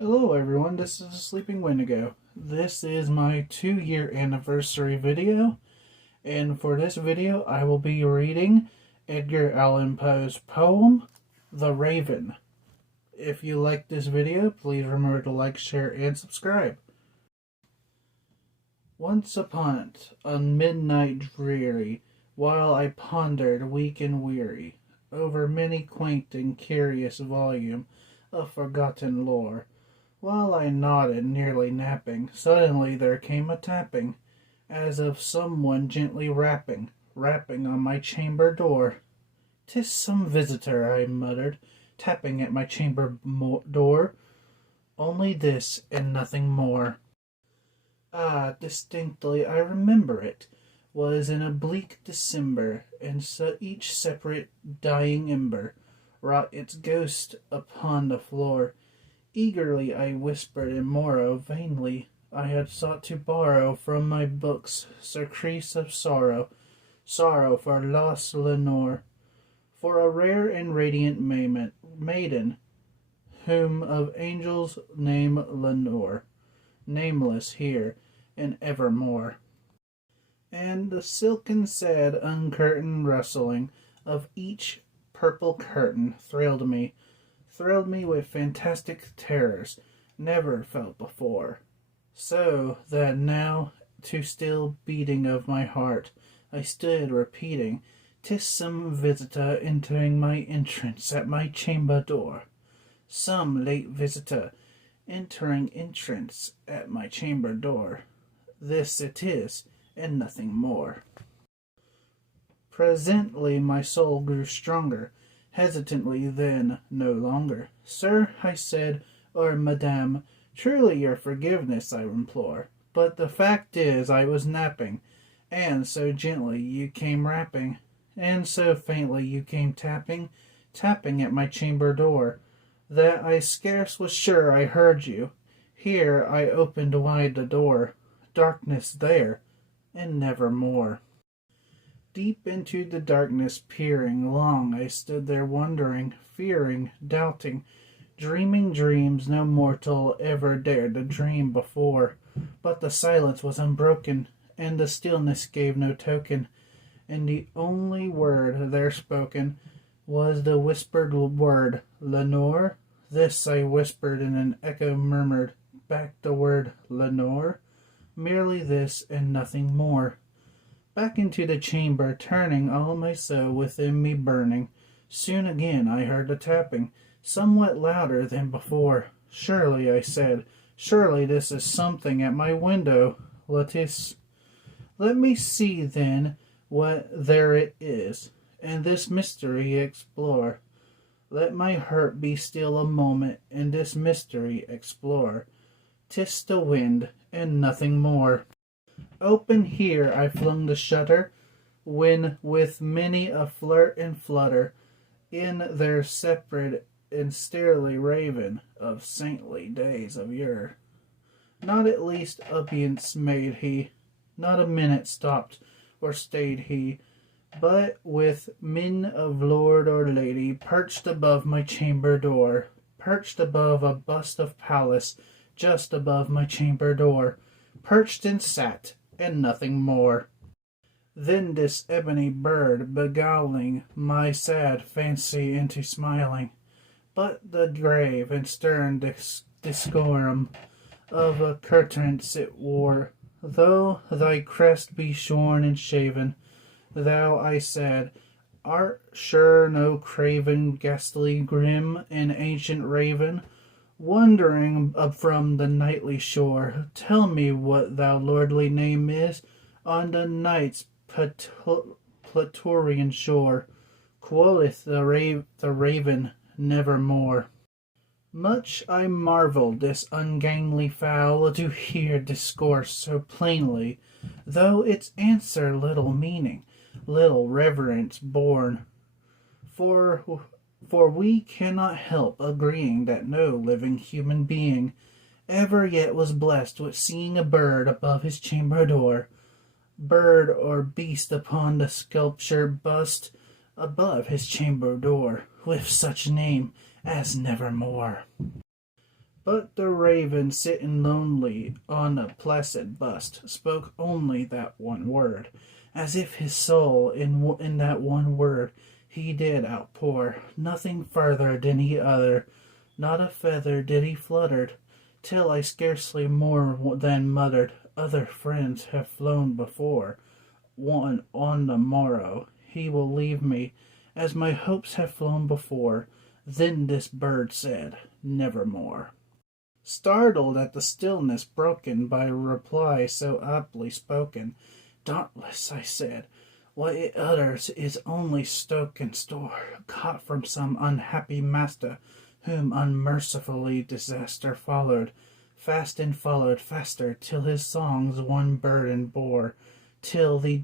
Hello everyone, this is Sleeping Wendigo. This is my 2-year anniversary video, and for this video I will be reading Edgar Allan Poe's poem, The Raven. If you like this video, please remember to like, share, and subscribe. Once upon a midnight dreary, while I pondered weak and weary over many quaint and curious volume of forgotten lore, while I nodded, nearly napping, suddenly there came a tapping, as of someone gently rapping on my chamber door. "'Tis some visitor," I muttered, tapping at my chamber door. "Only this, and nothing more." Ah, distinctly I remember it. Was in a bleak December, and each separate dying ember wrought its ghost upon the floor. Eagerly I whispered in morrow, vainly I had sought to borrow from my books surcease of sorrow, sorrow for lost Lenore, for a rare and radiant maiden, whom of angels name Lenore, nameless here and evermore. And the silken sad uncurtained rustling of each purple curtain thrilled me with fantastic terrors never felt before, so that now, to still beating of my heart, I stood repeating, "'Tis some visitor entering my entrance at my chamber door, some late visitor entering entrance at my chamber door. This it is, and nothing more." Presently my soul grew stronger, hesitantly then no longer. "Sir," I said, "or madame, truly your forgiveness I implore, but the fact is I was napping, and so gently you came rapping, and so faintly you came tapping at my chamber door, that I scarce was sure I heard you. Here I opened wide the door, darkness there, and never more." Deep into the darkness peering, long I stood there wondering, fearing, doubting, dreaming dreams no mortal ever dared to dream before. But the silence was unbroken, and the stillness gave no token, and the only word there spoken was the whispered word, "Lenore." This I whispered, and an echo murmured back the word, "Lenore." Merely this, and nothing more. Back into the chamber turning, all my soul within me burning. Soon again I heard the tapping, somewhat louder than before. "Surely," I said, "surely this is something at my window. Let me see then what there it is, and this mystery explore. Let my heart be still a moment, and this mystery explore. 'Tis the wind, and nothing more." Open here I flung the shutter, when with many a flirt and flutter, in their separate and sterely raven of saintly days of yore, not at least obeisance made he, not a minute stopped or stayed he, but with mien of lord or lady perched above my chamber door, perched above a bust of Pallas, just above my chamber door, perched and sat, and nothing more. Then this ebony bird beguiling my sad fancy into smiling, but the grave and stern decorum of a countenance it wore. "Though thy crest be shorn and shaven, thou," I said, "art sure no craven, ghastly, grim, and ancient raven, wandering up from the nightly shore. Tell me what thy lordly name is on the night's Praetorian shore." Quoth the raven, "Nevermore." Much I marvelled this ungainly fowl to hear discourse so plainly, though its answer little meaning, little reverence born. For we cannot help agreeing that no living human being ever yet was blessed with seeing a bird above his chamber door, bird or beast upon the sculptured bust above his chamber door, with such name as Nevermore. But the raven, sitting lonely on a placid bust, spoke only that one word, as if his soul in that one word he did outpour. Nothing further did he utter, not a feather did he flutter, till I scarcely more than muttered, other friends have flown before. One on the morrow he will leave me, as my hopes have flown before. Then this bird said, nevermore. Startled at the stillness broken by a reply so aptly spoken, dauntless I said, what it utters is only stock and store, caught from some unhappy master, whom unmercifully disaster followed, fast and followed faster, till his songs one burden bore, till the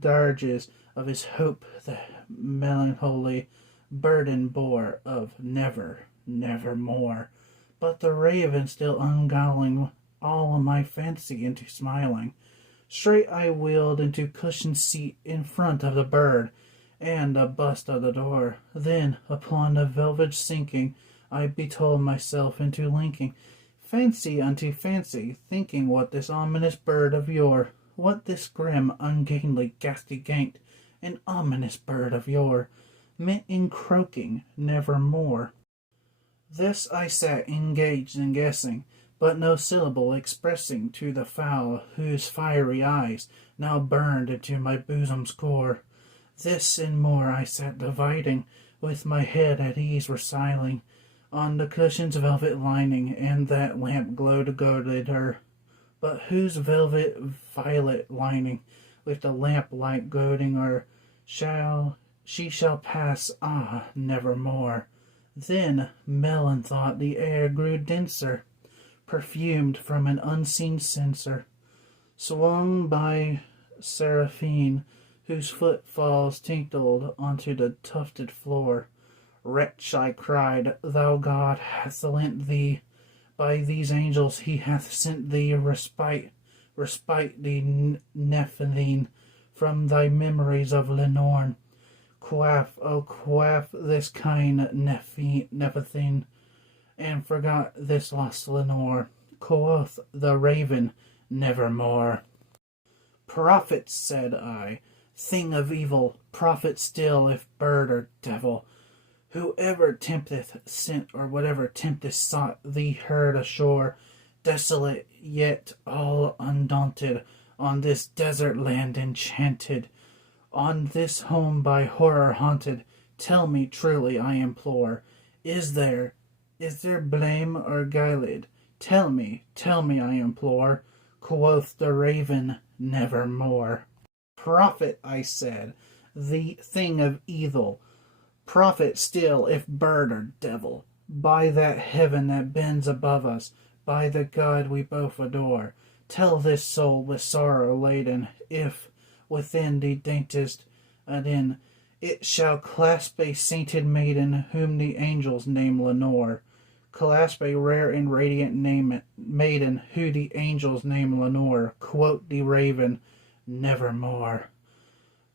dirges of his hope the melancholy burden bore of never, nevermore. But the raven still ungalling all my fancy into smiling, straight I wheeled into cushioned seat in front of the bird, and a bust of the door. Then upon the velvet sinking, I betold myself into linking fancy unto fancy, thinking what this ominous bird of yore, what this grim, ungainly, ghastly gaint, an ominous bird of yore, meant in croaking nevermore. This I sat engaged in guessing, but no syllable expressing to the fowl whose fiery eyes now burned into my bosom's core. This and more I sat dividing, with my head at ease reciling, on the cushion's velvet lining, and that lamp glowed goaded her. But whose velvet violet lining, with the lamp light goading her, she shall pass, ah, nevermore. Then, melon thought, the air grew denser, perfumed from an unseen censer, swung by seraphine, whose footfalls tinkled onto the tufted floor. Wretch, I cried, thou God hath lent thee, by these angels he hath sent thee respite thee, Nephilim, from thy memories of Lenorn. Quaff, oh quaff this kind Nephilim, and forgot this lost Lenore. Quoth the raven, nevermore. Prophet, said I, thing of evil, prophet still, if bird or devil, whoever tempteth sent, or whatever tempteth sought thee heard ashore, desolate yet all undaunted, on this desert land enchanted, on this home by horror haunted, tell me truly, I implore, is there blame or guiled? Tell me, I implore. Quoth the raven, nevermore. Prophet, I said, the thing of evil, prophet still, if bird or devil, by that heaven that bends above us, by the God we both adore, tell this soul with sorrow laden, if within the daintest Adin it shall clasp a sainted maiden, whom the angels name Lenore. Clasp a rare and radiant maiden, who the angels name Lenore. Quote the raven, nevermore.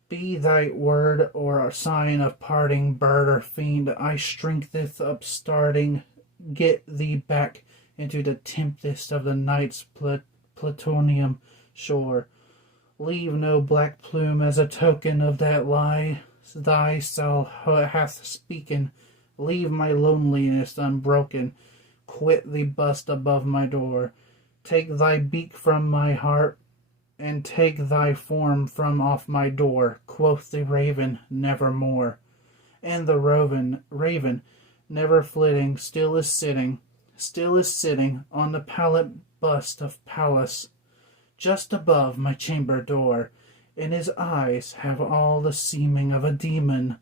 Be thy word or a sign of parting, bird or fiend, I strengtheth upstarting, get thee back into the tempest of the night's plutonium shore. Leave no black plume as a token of that lie thy soul hath speaken. Leave my loneliness unbroken. Quit the bust above my door. Take thy beak from my heart, and take thy form from off my door. Quoth the raven, nevermore. And the raven, never flitting, still is sitting on the pallid bust of Pallas, just above my chamber door, and his eyes have all the seeming of a demon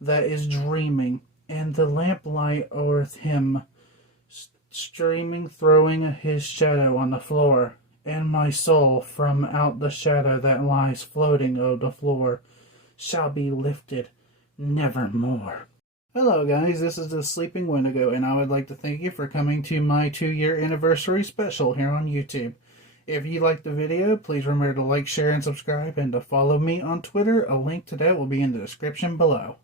that is dreaming, and the lamplight o'er him streaming, throwing his shadow on the floor, and my soul from out the shadow that lies floating o'er the floor shall be lifted nevermore. Hello guys, this is the Sleeping Wendigo, and I would like to thank you for coming to my 2-year anniversary special here on YouTube. If you liked the video, please remember to like, share, and subscribe, and to follow me on Twitter. A link to that will be in the description below.